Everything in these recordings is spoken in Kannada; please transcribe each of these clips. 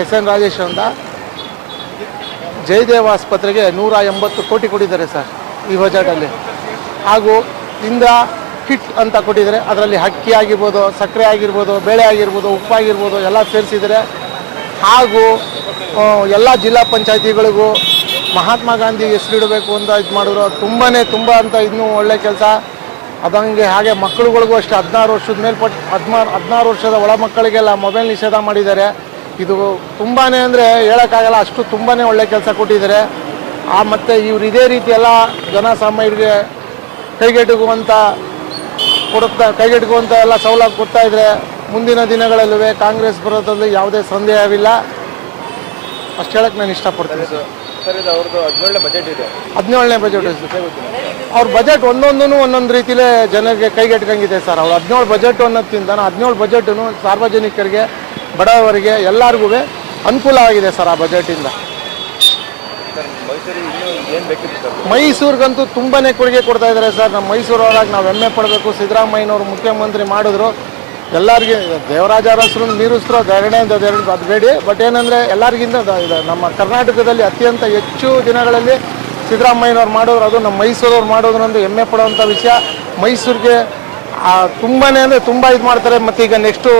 ಎಸ್ ಎನ್ ರಾಜೇಶ್ ಅಂತ ಜಯದೇವ ಆಸ್ಪತ್ರೆಗೆ 180 ಕೋಟಿ ಕೊಟ್ಟಿದ್ದಾರೆ ಸರ್ ಈ ಬಜೆಟಲ್ಲಿ. ಹಾಗೂ ಇಂದ ಕಿಟ್ ಅಂತ ಕೊಟ್ಟಿದ್ದಾರೆ. ಅದರಲ್ಲಿ ಅಕ್ಕಿ ಆಗಿರ್ಬೋದು, ಸಕ್ಕರೆ ಆಗಿರ್ಬೋದು, ಬೇಳೆ ಆಗಿರ್ಬೋದು, ಉಪ್ಪಾಗಿರ್ಬೋದು ಎಲ್ಲ ಸೇರಿಸಿದ್ದಾರೆ. ಹಾಗೂ ಎಲ್ಲ ಜಿಲ್ಲಾ ಪಂಚಾಯತಿಗಳಿಗೂ ಮಹಾತ್ಮ ಗಾಂಧಿ ಹೆಸರಿಡಬೇಕು ಅಂತ ಇದು ಮಾಡಿದ್ರು. ತುಂಬ ಅಂತ ಇನ್ನೂ ಒಳ್ಳೆ ಕೆಲಸ. ಅದಂಗೆ ಹಾಗೆ ಮಕ್ಕಳುಗಳಿಗೂ ಅಷ್ಟೇ 16 ವರ್ಷದ ಮೇಲ್ಪಟ್ಟು 16 ವರ್ಷದ ಒಳ ಮಕ್ಕಳಿಗೆಲ್ಲ ಮೊಬೈಲ್ ನಿಷೇಧ ಮಾಡಿದ್ದಾರೆ. ಇದು ತುಂಬಾ ಅಂದರೆ ಹೇಳೋಕ್ಕಾಗಲ್ಲ, ಅಷ್ಟು ತುಂಬಾ ಒಳ್ಳೆ ಕೆಲಸ ಕೊಟ್ಟಿದ್ದಾರೆ. ಮತ್ತು ಇವರು ಇದೇ ರೀತಿ ಎಲ್ಲ ಜನಸಾಮಾನ್ಯರಿಗೆ ಕೈಗೆಟುಕುವಂಥ ಎಲ್ಲ ಸೌಲಭ್ಯ ಕೊಡ್ತಾಯಿದ್ರೆ ಮುಂದಿನ ದಿನಗಳಲ್ಲೂ ಕಾಂಗ್ರೆಸ್ ಬರೋದ್ರಲ್ಲಿ ಯಾವುದೇ ಸಂದೇಹವಿಲ್ಲ. ಅಷ್ಟು ಹೇಳಕ್ಕೆ ನಾನು ಇಷ್ಟಪಡ್ತೀನಿ ಸರ್. ಅವ್ರದ್ದು 17ನೇ ಬಜೆಟ್ ಇದೆ. 17ನೇ ಬಜೆಟ್ ಅವ್ರ ಬಜೆಟ್ ಒಂದೊಂದು ರೀತಿಲೇ ಜನರಿಗೆ ಕೈಗೆಟ್ಕಂಗಿದೆ ಸರ್. ಅವ್ರು 17 ಬಜೆಟ್ ಅನ್ನೋದ್ಕಿಂತ 17 ಬಜೆಟು ಸಾರ್ವಜನಿಕರಿಗೆ, ಬಡವರಿಗೆ ಎಲ್ಲರಿಗೂ ಅನುಕೂಲ ಆಗಿದೆ ಸರ್ ಆ ಬಜೆಟಿಂದ. ಮೈಸೂರಿಗಂತೂ ತುಂಬಾ ಕೊಡುಗೆ ಕೊಡ್ತಾ ಇದ್ದಾರೆ ಸರ್. ನಮ್ಮ ಮೈಸೂರವರಾಗಿ ನಾವು ಹೆಮ್ಮೆ ಪಡಬೇಕು. ಸಿದ್ದರಾಮಯ್ಯನವರು ಮುಖ್ಯಮಂತ್ರಿ ಮಾಡಿದ್ರು. ಎಲ್ಲರಿಗೆ ದೇವರಾಜ ಅರಸರು ಮೀರಿಸ್ರು ಅದು ಬೇಡಿ. ಬಟ್ ಏನಂದರೆ ಎಲ್ಲರಿಗಿಂತ ನಮ್ಮ ಕರ್ನಾಟಕದಲ್ಲಿ ಅತ್ಯಂತ ಹೆಚ್ಚು ದಿನಗಳಲ್ಲಿ ಸಿದ್ದರಾಮಯ್ಯನವ್ರು ಮಾಡೋರು, ಅದು ನಮ್ಮ ಮೈಸೂರವ್ರು ಮಾಡೋದು ಒಂದು ಹೆಮ್ಮೆ ಪಡುವಂಥ ವಿಷಯ. ಮೈಸೂರಿಗೆ ತುಂಬಾ ಅಂದರೆ ತುಂಬ ಇದು ಮಾಡ್ತಾರೆ. ಮತ್ತು ಈಗ ನೆಕ್ಸ್ಟು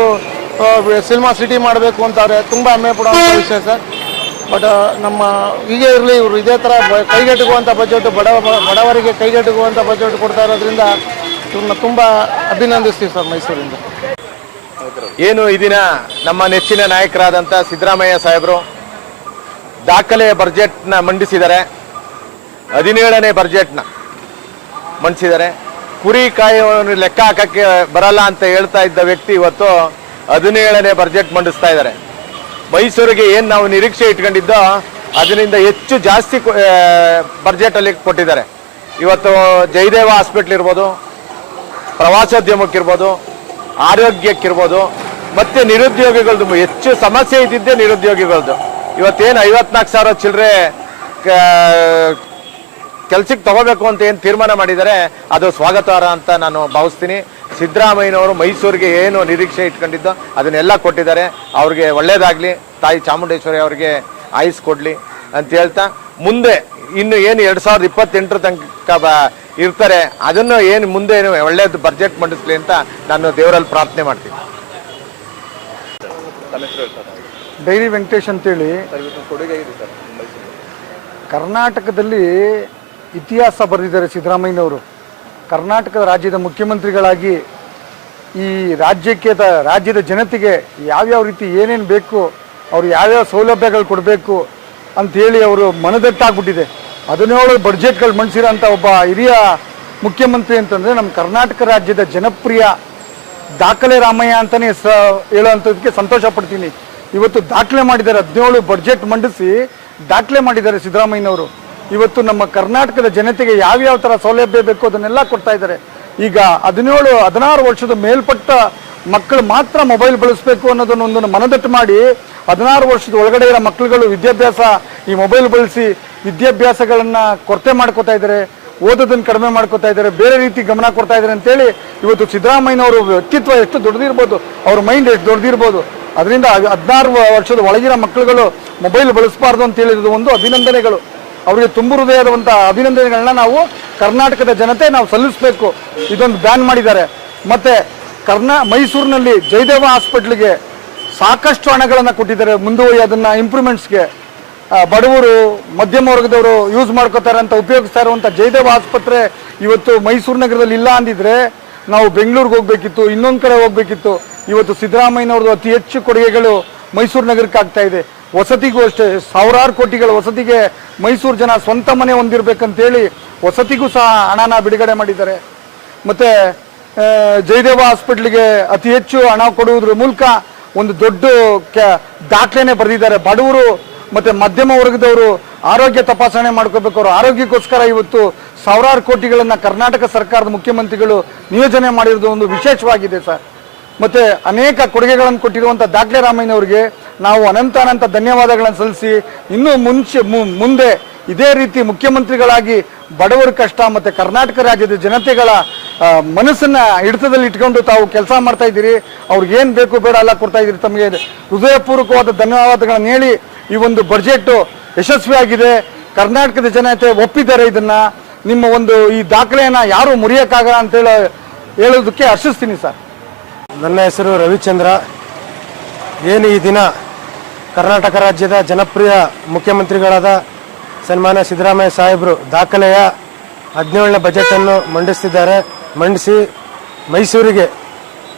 ಸಿನಿಮಾ ಸಿಟಿ ಮಾಡಬೇಕು ಅಂತವ್ರೆ, ತುಂಬ ಹೆಮ್ಮೆ ಪಡುವಂಥ ವಿಷಯ ಸರ್. ಬಟ್ ನಮ್ಮ ಹೀಗೆ ಇರಲಿ, ಇವರು ಇದೇ ಥರ ಕೈಗೆಟುಕುವಂಥ ಬಜೆಟ್, ಬಡವರಿಗೆ ಕೈಗೆಟುಕುವಂಥ ಬಜೆಟ್ ಕೊಡ್ತಾ ಇರೋದ್ರಿಂದ ಇವ್ರನ್ನ ತುಂಬ ಅಭಿನಂದಿಸ್ತೀವಿ ಸರ್ ಮೈಸೂರಿಂದ. ಏನು ಈ ದಿನ ನಮ್ಮ ನೆಚ್ಚಿನ ನಾಯಕರಾದಂಥ ಸಿದ್ದರಾಮಯ್ಯ ಸಾಹೇಬರು ದಾಖಲೆ ಬಜೆಟ್ನ ಮಂಡಿಸಿದ್ದಾರೆ. 17ನೇ ಬಜೆಟ್ನ ಮಂಡಿಸಿದ್ದಾರೆ. ಕುರಿ ಕಾಯುವವನು ಲೆಕ್ಕ ಹಾಕಕ್ಕೆ ಬರಲ್ಲ ಅಂತ ಹೇಳ್ತಾ ಇದ್ದ ವ್ಯಕ್ತಿ ಇವತ್ತು 17ನೇ ಬಜೆಟ್ ಮಂಡಿಸ್ತಾ ಇದ್ದಾರೆ. ಮೈಸೂರಿಗೆ ಏನು ನಾವು ನಿರೀಕ್ಷೆ ಇಟ್ಕೊಂಡಿದ್ದೋ ಅದರಿಂದ ಹೆಚ್ಚು ಜಾಸ್ತಿ ಬಜೆಟಲ್ಲಿ ಕೊಟ್ಟಿದ್ದಾರೆ. ಇವತ್ತು ಜಯದೇವ ಹಾಸ್ಪಿಟ್ಲ್ ಇರ್ಬೋದು, ಪ್ರವಾಸೋದ್ಯಮಕ್ಕಿರ್ಬೋದು, ಆರೋಗ್ಯಕ್ಕಿರ್ಬೋದು, ಮತ್ತು ನಿರುದ್ಯೋಗಿಗಳದ್ದು ಹೆಚ್ಚು ಸಮಸ್ಯೆ ಇದ್ದಿದ್ದೇ ನಿರುದ್ಯೋಗಿಗಳದ್ದು. ಇವತ್ತೇನು 54,000 ಚಿಲ್ಲರೆ ಕೆಲ್ಸಕ್ಕೆ ತಗೋಬೇಕು ಅಂತ ಏನು ತೀರ್ಮಾನ ಮಾಡಿದ್ದಾರೆ ಅದು ಸ್ವಾಗತಾರ್ಹ ಅಂತ ನಾನು ಭಾವಿಸ್ತೀನಿ. ಸಿದ್ದರಾಮಯ್ಯನವರು ಮೈಸೂರಿಗೆ ಏನು ನಿರೀಕ್ಷೆ ಇಟ್ಕೊಂಡಿದ್ದೋ ಅದನ್ನೆಲ್ಲ ಕೊಟ್ಟಿದ್ದಾರೆ. ಅವ್ರಿಗೆ ಒಳ್ಳೇದಾಗಲಿ, ತಾಯಿ ಚಾಮುಂಡೇಶ್ವರಿ ಅವರಿಗೆ ಆಯುಸ್ ಕೊಡಲಿ ಅಂತ ಹೇಳ್ತಾ, ಮುಂದೆ ಇನ್ನು ಏನು 2028 ತನಕ ಇರ್ತಾರೆ, ಅದನ್ನು ಏನು ಮುಂದೆ ಏನು ಒಳ್ಳೇದು ಬಜೆಟ್ ಮಂಡಿಸ್ಲಿ ಅಂತ ನಾನು ದೇವರಲ್ಲಿ ಪ್ರಾರ್ಥನೆ ಮಾಡ್ತೀನಿ. ಡೈರಿ ವೆಂಕಟೇಶ್ ಅಂತೇಳಿ ಕರ್ನಾಟಕದಲ್ಲಿ ಇತಿಹಾಸ ಬರೆದಿದ್ದಾರೆ ಸಿದ್ದರಾಮಯ್ಯನವರು. ಕರ್ನಾಟಕದ ರಾಜ್ಯದ ಮುಖ್ಯಮಂತ್ರಿಗಳಾಗಿ ಈ ರಾಜ್ಯದ ಜನತೆಗೆ ಯಾವ್ಯಾವ ರೀತಿ ಏನೇನು ಬೇಕು, ಅವರು ಯಾವ್ಯಾವ ಸೌಲಭ್ಯಗಳು ಕೊಡಬೇಕು ಅಂಥೇಳಿ ಅವರು ಮನದಟ್ಟಾಗ್ಬಿಟ್ಟಿದೆ. 17 ಬಡ್ಜೆಟ್ಗಳು ಮಂಡಿಸಿರೋ ಅಂಥ ಒಬ್ಬ ಹಿರಿಯ ಮುಖ್ಯಮಂತ್ರಿ ಅಂತಂದರೆ ನಮ್ಮ ಕರ್ನಾಟಕ ರಾಜ್ಯದ ಜನಪ್ರಿಯ ದಾಖಲೆ ರಾಮಯ್ಯ ಅಂತಲೇ ಹೇಳೋವಂಥದ್ದಕ್ಕೆ ಸಂತೋಷ ಪಡ್ತೀನಿ. ಇವತ್ತು ದಾಖಲೆ ಮಾಡಿದ್ದಾರೆ, 17 ಬಡ್ಜೆಟ್ ಮಂಡಿಸಿ ದಾಖಲೆ ಮಾಡಿದ್ದಾರೆ ಸಿದ್ದರಾಮಯ್ಯನವರು. ಇವತ್ತು ನಮ್ಮ ಕರ್ನಾಟಕದ ಜನತೆಗೆ ಯಾವ್ಯಾವ ಥರ ಸೌಲಭ್ಯ ಬೇಕು ಅದನ್ನೆಲ್ಲ ಕೊಡ್ತಾ ಇದ್ದಾರೆ. ಈಗ 16 ವರ್ಷದ ಮೇಲ್ಪಟ್ಟ ಮಕ್ಕಳು ಮಾತ್ರ ಮೊಬೈಲ್ ಬಳಸಬೇಕು ಅನ್ನೋದನ್ನೊಂದನ್ನು ಮನದಟ್ಟು ಮಾಡಿ 16 ವರ್ಷದ ಒಳಗಡೆ ಇರೋ ಮಕ್ಕಳುಗಳು ಈ ಮೊಬೈಲ್ ಬಳಸಿ ವಿದ್ಯಾಭ್ಯಾಸಗಳನ್ನು ಕೊರತೆ ಮಾಡ್ಕೋತಾ ಇದ್ದಾರೆ, ಓದೋದನ್ನು ಕಡಿಮೆ ಮಾಡ್ಕೋತಾ ಇದ್ದಾರೆ, ಬೇರೆ ರೀತಿ ಗಮನ ಕೊಡ್ತಾ ಇದ್ದಾರೆ ಅಂತೇಳಿ ಇವತ್ತು ಸಿದ್ದರಾಮಯ್ಯನವರು ವ್ಯಕ್ತಿತ್ವ ಎಷ್ಟು ದೊಡ್ಡದಿರ್ಬೋದು, ಅವ್ರ ಮೈಂಡ್ ಎಷ್ಟು ದೊಡ್ಡದಿರ್ಬೋದು. ಅದರಿಂದ 16 ವರ್ಷದ ಒಳಗಿರೋ ಮಕ್ಕಳುಗಳು ಮೊಬೈಲ್ ಬಳಸಬಾರ್ದು ಅಂತ ಹೇಳಿರೋದು ಒಂದು ಅಭಿನಂದನೆಗಳು. ಅವರಿಗೆ ತುಂಬ ಹೃದಯದಂಥ ಅಭಿನಂದನೆಗಳನ್ನ ನಾವು ಕರ್ನಾಟಕದ ಜನತೆ ನಾವು ಸಲ್ಲಿಸಬೇಕು. ಇದೊಂದು ಬ್ಯಾನ್ ಮಾಡಿದ್ದಾರೆ. ಮತ್ತು ಮೈಸೂರಿನಲ್ಲಿ ಜಯದೇವ ಹಾಸ್ಪಿಟ್ಲಿಗೆ ಸಾಕಷ್ಟು ಹಣಗಳನ್ನು ಕೊಟ್ಟಿದ್ದಾರೆ. ಮುಂದುವರಿ ಅದನ್ನು ಇಂಪ್ರೂವ್ಮೆಂಟ್ಸ್ಗೆ ಬಡವರು ಮಧ್ಯಮ ವರ್ಗದವರು ಯೂಸ್ ಮಾಡ್ಕೋತಾರೆ ಅಂತ ಉಪಯೋಗಿಸ್ತಾ ಇರುವಂಥ ಜಯದೇವ ಆಸ್ಪತ್ರೆ ಇವತ್ತು ಮೈಸೂರು ನಗರದಲ್ಲಿ ಇಲ್ಲ ಅಂದಿದ್ರೆ ನಾವು ಬೆಂಗಳೂರಿಗೆ ಹೋಗಬೇಕಿತ್ತು, ಇನ್ನೊಂದು ಕಡೆ ಹೋಗಬೇಕಿತ್ತು. ಇವತ್ತು ಸಿದ್ದರಾಮಯ್ಯನವ್ರದ್ದು ಅತಿ ಹೆಚ್ಚು ಕೊಡುಗೆಗಳು ಮೈಸೂರು ನಗರಕ್ಕೆ ಆಗ್ತಾ ಇದೆ. ವಸತಿಗೂ ಅಷ್ಟೇ ಸಾವಿರಾರು ಕೋಟಿಗಳ ವಸತಿಗೆ ಮೈಸೂರು ಜನ ಸ್ವಂತ ಮನೆ ಹೊಂದಿರಬೇಕಂತೇಳಿ ವಸತಿಗೂ ಸಹ ಹಣನ ಬಿಡುಗಡೆ ಮಾಡಿದ್ದಾರೆ. ಮತ್ತು ಜಯದೇವ ಹಾಸ್ಪಿಟ್ಲಿಗೆ ಅತಿ ಹೆಚ್ಚು ಹಣ ಕೊಡುವುದ್ರ ಮೂಲಕ ಒಂದು ದೊಡ್ಡ ದಾಖಲೆನೇ ಬರೆದಿದ್ದಾರೆ. ಬಡವರು ಮತ್ತು ಮಧ್ಯಮ ವರ್ಗದವರು ಆರೋಗ್ಯ ತಪಾಸಣೆ ಮಾಡ್ಕೋಬೇಕು. ಅವರು ಆರೋಗ್ಯಕ್ಕೋಸ್ಕರ ಇವತ್ತು ಸಾವಿರಾರು ಕೋಟಿಗಳನ್ನು ಕರ್ನಾಟಕ ಸರ್ಕಾರದ ಮುಖ್ಯಮಂತ್ರಿಗಳು ನಿಯೋಜನೆ ಮಾಡಿರೋದು ಒಂದು ವಿಶೇಷವಾಗಿದೆ ಸರ್. ಮತ್ತು ಅನೇಕ ಕೊಡುಗೆಗಳನ್ನು ಕೊಟ್ಟಿರುವಂಥ ದಾಖಲೆ ರಾಮಯ್ಯನವರಿಗೆ ನಾವು ಅನಂತ ಧನ್ಯವಾದಗಳನ್ನು ಸಲ್ಲಿಸಿ ಇನ್ನೂ ಮುಂದೆ ಇದೇ ರೀತಿ ಮುಖ್ಯಮಂತ್ರಿಗಳಾಗಿ ಬಡವರ ಕಷ್ಟ ಮತ್ತು ಕರ್ನಾಟಕ ರಾಜ್ಯದ ಜನತೆಗಳ ಮನಸ್ಸನ್ನ ಹಿಡಿತದಲ್ಲಿ ಇಟ್ಕೊಂಡು ತಾವು ಕೆಲಸ ಮಾಡ್ತಾ ಇದ್ದೀರಿ. ಅವ್ರಿಗೆ ಏನು ಬೇಕು ಬೇಡ ಎಲ್ಲ ಕೊಡ್ತಾ ಇದ್ದೀರಿ. ತಮಗೆ ಹೃದಯಪೂರ್ವಕವಾದ ಧನ್ಯವಾದಗಳನ್ನು ಹೇಳಿ ಈ ಒಂದು ಬಜೆಟ್ ಯಶಸ್ವಿಯಾಗಿದೆ. ಕರ್ನಾಟಕದ ಜನತೆ ಒಪ್ಪಿದ್ದಾರೆ ಇದನ್ನ. ನಿಮ್ಮ ಒಂದು ಈ ದಾಖಲೆಯನ್ನ ಯಾರು ಮುರಿಯಕ್ಕಾಗಲ್ಲ ಅಂತೇಳಿ ಹೇಳೋದಕ್ಕೆ ಹರ್ಷಿಸ್ತೀನಿ ಸರ್. ನನ್ನ ಹೆಸರು ರವಿಚಂದ್ರ. ಏನು ಈ ದಿನ ಕರ್ನಾಟಕ ರಾಜ್ಯದ ಜನಪ್ರಿಯ ಮುಖ್ಯಮಂತ್ರಿಗಳಾದ ಸನ್ಮಾನ್ಯ ಸಿದ್ದರಾಮಯ್ಯ ಸಾಹೇಬರು ದಾಖಲೆಯ 17ನೇ ಬಜೆಟನ್ನು ಮಂಡಿಸಿ ಮೈಸೂರಿಗೆ,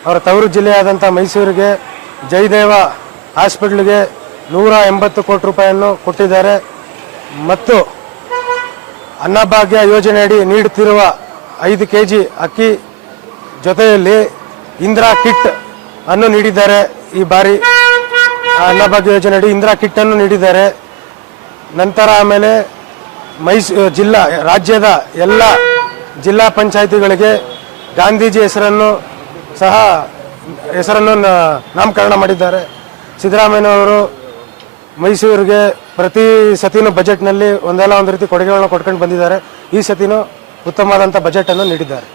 ಅವರ ತವರು ಜಿಲ್ಲೆಯಾದಂಥ ಮೈಸೂರಿಗೆ ಜಯದೇವ ಹಾಸ್ಪಿಟ್ಲಿಗೆ 180 ಕೋಟಿ ರೂಪಾಯಿಯನ್ನು ಕೊಟ್ಟಿದ್ದಾರೆ. ಮತ್ತು ಅನ್ನಭಾಗ್ಯ ಯೋಜನೆಯಡಿ ನೀಡುತ್ತಿರುವ 5 kg ಅಕ್ಕಿ ಜೊತೆಯಲ್ಲಿ ಇಂದಿರಾ ಕಿಟ್ ಅನ್ನು ನೀಡಿದ್ದಾರೆ. ಈ ಬಾರಿ ಅನ್ನಭಾಗ್ಯ ಯೋಜನೆಯಡಿ ಇಂದಿರಾ ಕಿಟ್ ಅನ್ನು ನೀಡಿದ್ದಾರೆ. ನಂತರ ಆಮೇಲೆ ರಾಜ್ಯದ ಎಲ್ಲ ಜಿಲ್ಲಾ ಪಂಚಾಯಿತಿಗಳಿಗೆ ಗಾಂಧೀಜಿ ಹೆಸರನ್ನು ನಾಮಕರಣ ಮಾಡಿದ್ದಾರೆ. ಸಿದ್ದರಾಮಯ್ಯನವರು ಮೈಸೂರಿಗೆ ಪ್ರತಿ ಸತಿನೂ ಬಜೆಟ್ನಲ್ಲಿ ಒಂದಲ್ಲ ಒಂದು ರೀತಿ ಕೊಡುಗೆಗಳನ್ನ ಕೊಟ್ಕೊಂಡು ಬಂದಿದ್ದಾರೆ. ಈ ಸತಿನೂ ಉತ್ತಮವಾದಂಥ ಬಜೆಟನ್ನು ನೀಡಿದ್ದಾರೆ.